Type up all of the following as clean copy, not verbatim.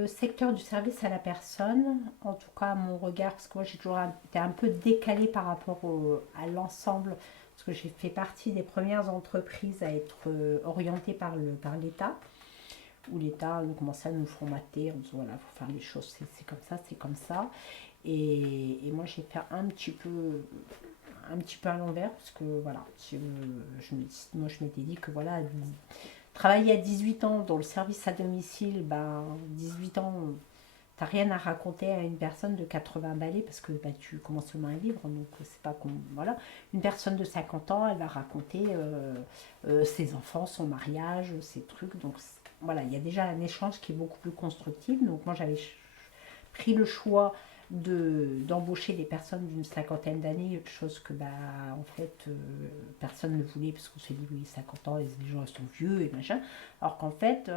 le secteur du service à la personne, en tout cas mon regard, parce que moi j'ai toujours été un peu décalée par rapport à l'ensemble, parce que j'ai fait partie des premières entreprises à être orientées par l'État, où l'État commençait à nous formater en disant voilà, il faut faire les choses, c'est comme ça, c'est comme ça. Et moi j'ai fait un petit peu à l'envers, parce que voilà, moi je m'étais dit que voilà, travailler à 18 ans dans le service à domicile, ben 18 ans, t'as rien à raconter à une personne de 80 balais parce que bah, tu commences seulement à vivre, donc c'est pas comme voilà. Une personne de 50 ans, elle va raconter ses enfants, son mariage, ses trucs, donc voilà, il y a déjà un échange qui est beaucoup plus constructif. Donc moi j'avais pris le choix d'embaucher des personnes d'une cinquantaine d'années, chose que bah en fait personne ne voulait parce qu'on s'est dit oui 50 ans les gens sont vieux et machin, alors qu'en fait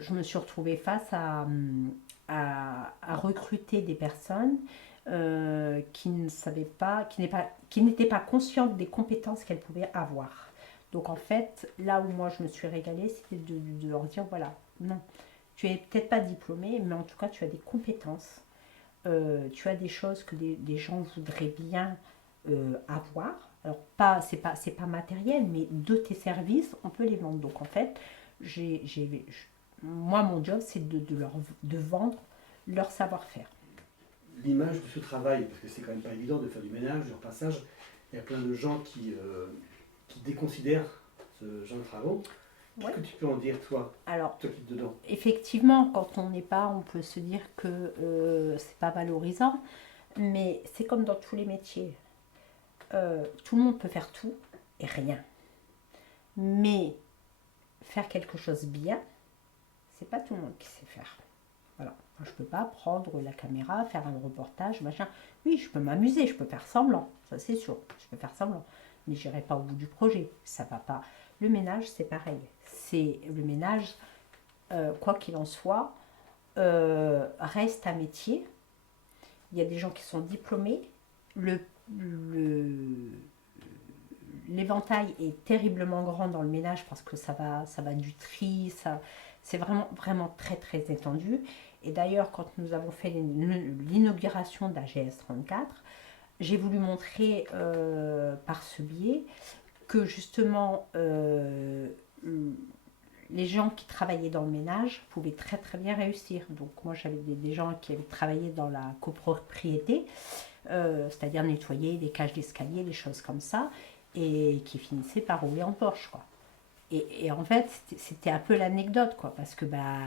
je me suis retrouvée face à recruter des personnes qui ne savaient pas, qui n'étaient pas conscientes des compétences qu'elles pouvaient avoir. Donc en fait, là où moi je me suis régalée, c'était de leur dire voilà, non, tu es peut-être pas diplômé, mais en tout cas tu as des compétences, tu as des choses que des gens voudraient bien avoir. Alors c'est pas matériel, mais de tes services, on peut les vendre. Donc en fait, moi mon job c'est de vendre leur savoir-faire. L'image de ce travail, parce que c'est quand même pas évident de faire du ménage, du repassage, il y a plein de gens qui déconsidèrent ce genre de travaux. Qu'est-ce Ouais. que tu peux en dire, toi, Alors, toi qui es dedans? effectivement, quand on n'est pas, on peut se dire que c'est pas valorisant, mais c'est comme dans tous les métiers. Tout le monde peut faire tout et rien. Mais faire quelque chose bien, c'est pas tout le monde qui sait faire. Voilà. Moi, je peux pas prendre la caméra, faire un reportage, machin. Oui, je peux m'amuser, je peux faire semblant, ça c'est sûr. Je peux faire semblant, mais j'irai pas au bout du projet. Ça va pas. Le ménage, c'est pareil. C'est le ménage, quoi qu'il en soit, reste un métier. Il y a des gens qui sont diplômés. Le, le, L'éventail est terriblement grand dans le ménage parce que ça va du tri, c'est vraiment, vraiment très, très étendu. Et d'ailleurs, quand nous avons fait l'inauguration d'AGS 34, j'ai voulu montrer par ce biais que justement les gens qui travaillaient dans le ménage pouvaient très très bien réussir. Donc moi j'avais des gens qui avaient travaillé dans la copropriété, c'est-à-dire nettoyer les cages d'escalier, des choses comme ça, et qui finissaient par rouler en Porsche, quoi. Et en fait, c'était un peu l'anecdote, quoi, parce que bah,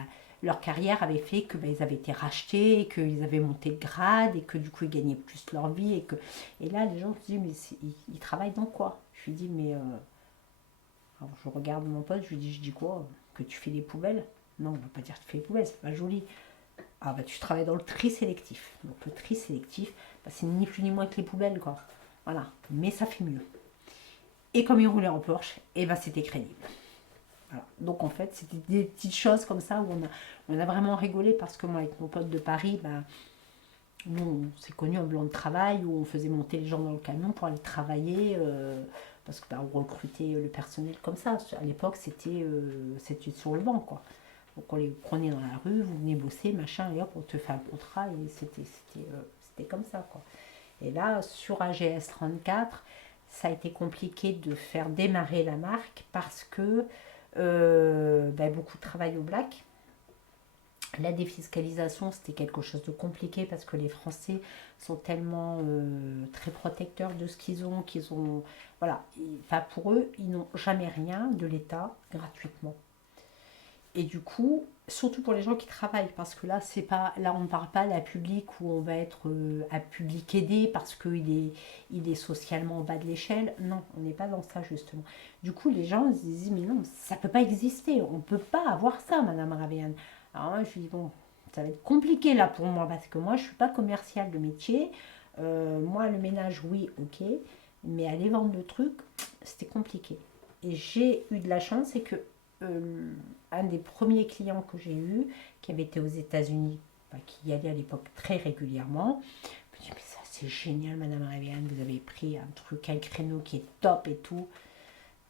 leur carrière avait fait que bah, ils avaient été rachetés, qu'ils avaient monté de grade, et que du coup ils gagnaient plus leur vie. Et là, les gens se disent, mais ils travaillent dans quoi? Je lui dis, mais alors, je regarde mon pote, je dis quoi? Que tu fais des poubelles? Non, on va pas dire que tu fais des poubelles, c'est pas joli. Ah bah tu travailles dans le tri sélectif. Donc le tri sélectif, bah, c'est ni plus ni moins que les poubelles, quoi. Voilà, mais ça fait mieux. Et comme il roulait en Porsche, et bah c'était crédible. Voilà. Donc en fait, c'était des petites choses comme ça où on a vraiment rigolé parce que moi, avec mon pote de Paris, bah, nous, on s'est connus en blanc de travail où on faisait monter les gens dans le camion pour aller travailler parce que bah, on recrutait le personnel comme ça. À l'époque, c'était sur le banc, quoi. Donc on les prenait dans la rue, vous venez bosser, machin, et hop, on te fait un contrat et c'était comme ça, quoi. Et là, sur AGS 34, ça a été compliqué de faire démarrer la marque parce que ben, beaucoup de travail au black. La défiscalisation, c'était quelque chose de compliqué parce que les Français sont tellement très protecteurs de ce qu'ils ont. Voilà, enfin, pour eux, ils n'ont jamais rien de l'État gratuitement. Et du coup, surtout pour les gens qui travaillent, parce que là, c'est pas, là on ne parle pas d'un public où on va être un public aidé parce il est socialement en bas de l'échelle. Non, on n'est pas dans ça justement. Du coup, les gens se disent, mais non, ça ne peut pas exister, on ne peut pas avoir ça, Madame Rabiane. Alors moi, je dis, bon, ça va être compliqué là pour moi, parce que moi, je ne suis pas commerciale de métier. Moi, le ménage, oui, ok, mais aller vendre le truc, c'était compliqué. Et j'ai eu de la chance, c'est que euh, un des premiers clients que j'ai eu, qui avait été aux États-Unis, enfin, qui y allait à l'époque très régulièrement, je me dis, mais ça c'est génial, Madame Raviane, vous avez pris un truc, un créneau qui est top et tout.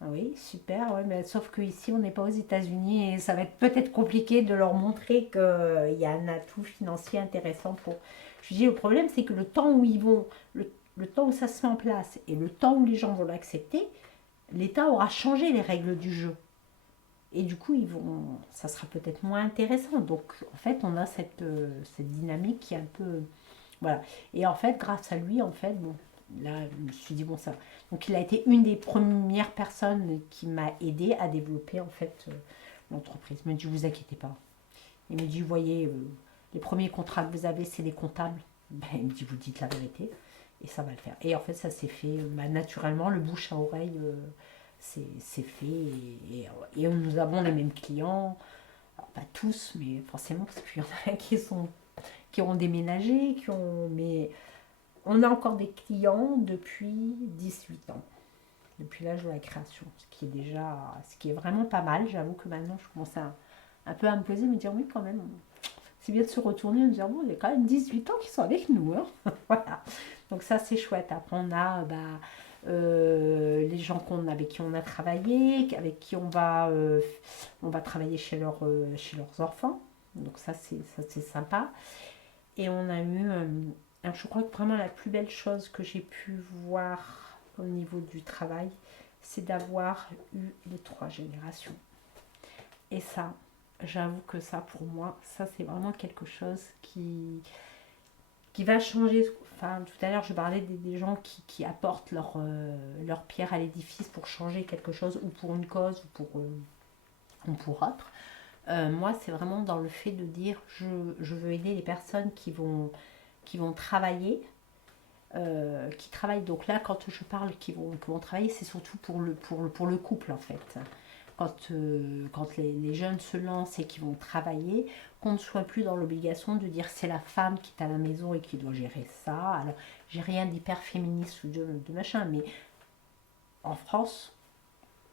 Oui, super, ouais, mais sauf qu'ici, on n'est pas aux États-Unis et ça va être peut-être compliqué de leur montrer qu'il y a un atout financier intéressant pour. Je dis, le problème, c'est que le temps où ils vont, le temps où ça se met en place et le temps où les gens vont l'accepter, l'État aura changé les règles du jeu. Et du coup, ça sera peut-être moins intéressant. Donc, en fait, on a cette dynamique qui est un peu. Voilà. Et en fait, grâce à lui, en fait, bon, là, je me suis dit, bon, ça. Donc, il a été une des premières personnes qui m'a aidé à développer, en fait, l'entreprise. Il me dit, vous inquiétez pas. Il me dit, vous voyez, les premiers contrats que vous avez, c'est les comptables. Ben, il me dit, vous dites la vérité. Et ça va le faire. Et en fait, ça s'est fait naturellement, le bouche à oreille, c'est fait. Et nous avons les mêmes clients. Alors, pas tous, mais forcément, parce qu'il y en a qui ont déménagé, mais on a encore des clients depuis 18 ans, depuis l'âge de la création, ce qui est vraiment pas mal. J'avoue que maintenant, je commence un peu à me poser, me dire oui, quand même, c'est bien de se retourner et de dire bon, il y a quand même 18 ans qui sont avec nous. Hein. Voilà. Donc ça, c'est chouette. Après, on a les gens avec qui on a travaillé, avec qui on va travailler chez leurs enfants. Donc ça, c'est sympa. Et on a eu, alors je crois que vraiment la plus belle chose que j'ai pu voir au niveau du travail, c'est d'avoir eu les 3 générations. Et ça, j'avoue que ça, pour moi, ça c'est vraiment quelque chose qui va changer. Enfin, tout à l'heure, je parlais des gens qui apportent leur pierre à l'édifice pour changer quelque chose, ou pour une cause, ou pour autre. Moi, c'est vraiment dans le fait de dire, je veux aider les personnes qui vont travailler, qui travaillent. Donc là, quand je parle qui vont travailler, c'est surtout pour le couple, en fait. Quand les jeunes se lancent et qui vont travailler, qu'on ne soit plus dans l'obligation de dire c'est la femme qui est à la maison et qui doit gérer ça. Alors, j'ai rien d'hyper féministe ou de machin, mais en France,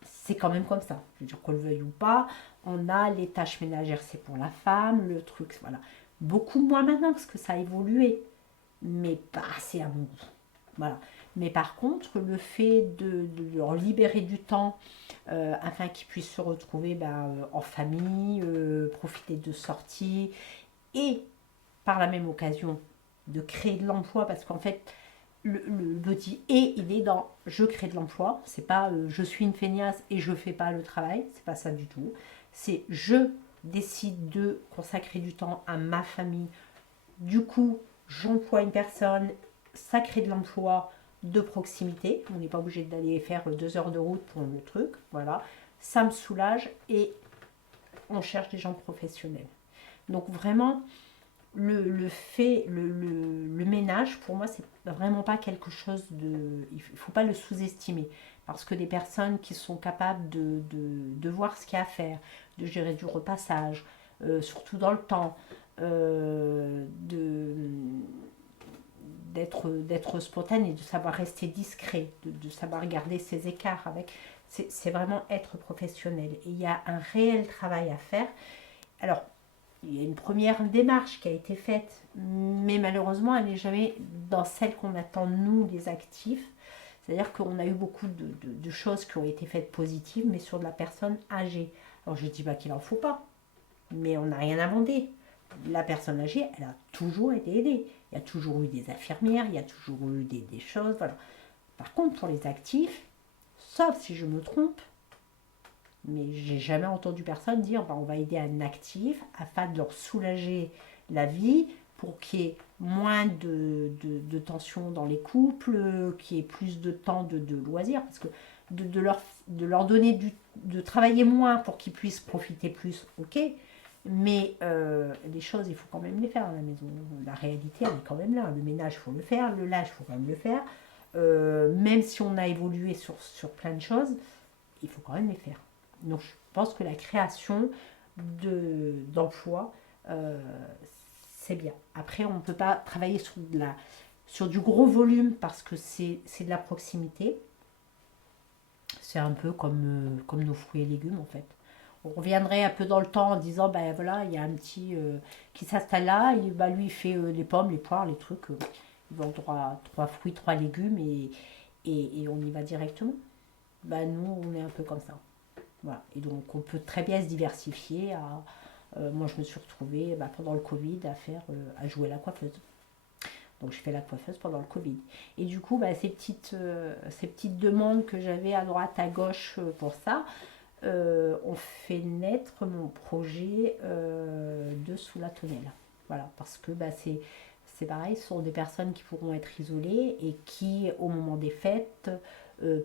c'est quand même comme ça. Je veux dire qu'on le veuille ou pas, on a les tâches ménagères, c'est pour la femme, le truc, voilà. Beaucoup moins maintenant parce que ça a évolué, mais pas assez à mon goût. Voilà. Mais par contre, le fait de leur libérer du temps afin qu'ils puissent se retrouver en famille, profiter de sorties et par la même occasion de créer de l'emploi parce qu'en fait, le petit et il est dans je crée de l'emploi, c'est pas je suis une feignasse et je fais pas le travail, c'est pas ça du tout. C'est je décide de consacrer du temps à ma famille. Du coup, j'emploie une personne, ça crée de l'emploi de proximité. On n'est pas obligé d'aller faire 2 heures de route pour le truc. Voilà. Ça me soulage et on cherche des gens professionnels. Donc vraiment, le ménage, pour moi, c'est vraiment pas quelque chose de. Il ne faut pas le sous-estimer. Parce que des personnes qui sont capables de voir ce qu'il y a à faire, de gérer du repassage, surtout dans le temps, d'être spontané, de savoir rester discret, de savoir garder ses écarts avec. C'est vraiment être professionnel. Et il y a un réel travail à faire. Alors, il y a une première démarche qui a été faite, mais malheureusement, elle n'est jamais dans celle qu'on attend, nous, les actifs. C'est-à-dire qu'on a eu beaucoup de choses qui ont été faites positives, mais sur de la personne âgée. Alors, je ne dis pas qu'il n'en faut pas, mais on n'a rien inventé. La personne âgée, elle a toujours été aidée. Il y a toujours eu des infirmières, il y a toujours eu des choses. Voilà. Par contre, pour les actifs, sauf si je me trompe, mais j'ai jamais entendu personne dire on va aider un actif afin de leur soulager la vie pour qu'il y ait moins de tensions dans les couples, qu'il y ait plus de temps de loisirs. Parce que de leur donner de travailler moins pour qu'ils puissent profiter plus, ok. Mais les choses, il faut quand même les faire à la maison. La réalité, elle est quand même là. Le ménage, il faut le faire. Le linge, il faut quand même le faire. Même si on a évolué sur plein de choses, il faut quand même les faire. Donc je pense que la création d'emplois, c'est bien. Après, on ne peut pas travailler sur du gros volume parce que c'est de la proximité. C'est un peu comme nos fruits et légumes en fait. On reviendrait un peu dans le temps en disant, ben voilà, il y a un petit qui s'installe là, et, lui il fait les pommes, les poires, les trucs. Il vend trois fruits, 3 légumes et on y va directement. bah, nous, on est un peu comme ça. Voilà. Et donc, on peut très bien se diversifier. Moi, je me suis retrouvée pendant le Covid à jouer la coiffeuse. Donc, je fais la coiffeuse pendant le Covid. Et du coup, ces petites demandes que j'avais à droite, à gauche pour ça, ont fait naître mon projet de Sous la tonnelle. Voilà, parce que c'est pareil, ce sont des personnes qui pourront être isolées et qui, au moment des fêtes,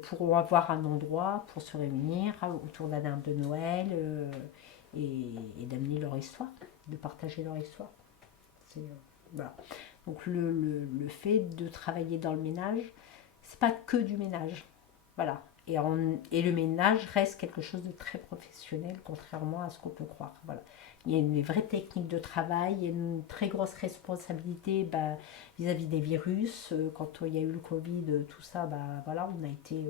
pourront avoir un endroit pour se réunir autour d'un arbre de Noël et d'amener leur histoire, de partager leur histoire. Voilà. Donc le fait de travailler dans le ménage, c'est pas que du ménage. Voilà. Et le ménage reste quelque chose de très professionnel, contrairement à ce qu'on peut croire. Voilà. Il y a une vraie technique de travail, il y a une très grosse responsabilité vis-à-vis des virus. Quand il y a eu le Covid, tout ça, voilà, on a été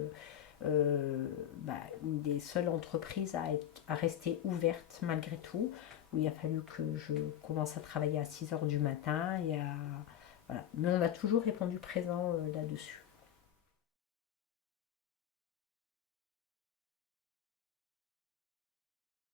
une des seules entreprises à rester ouverte malgré tout, où il a fallu que je commence à travailler à 6 heures du matin. Voilà. Mais on a toujours répondu présent là-dessus.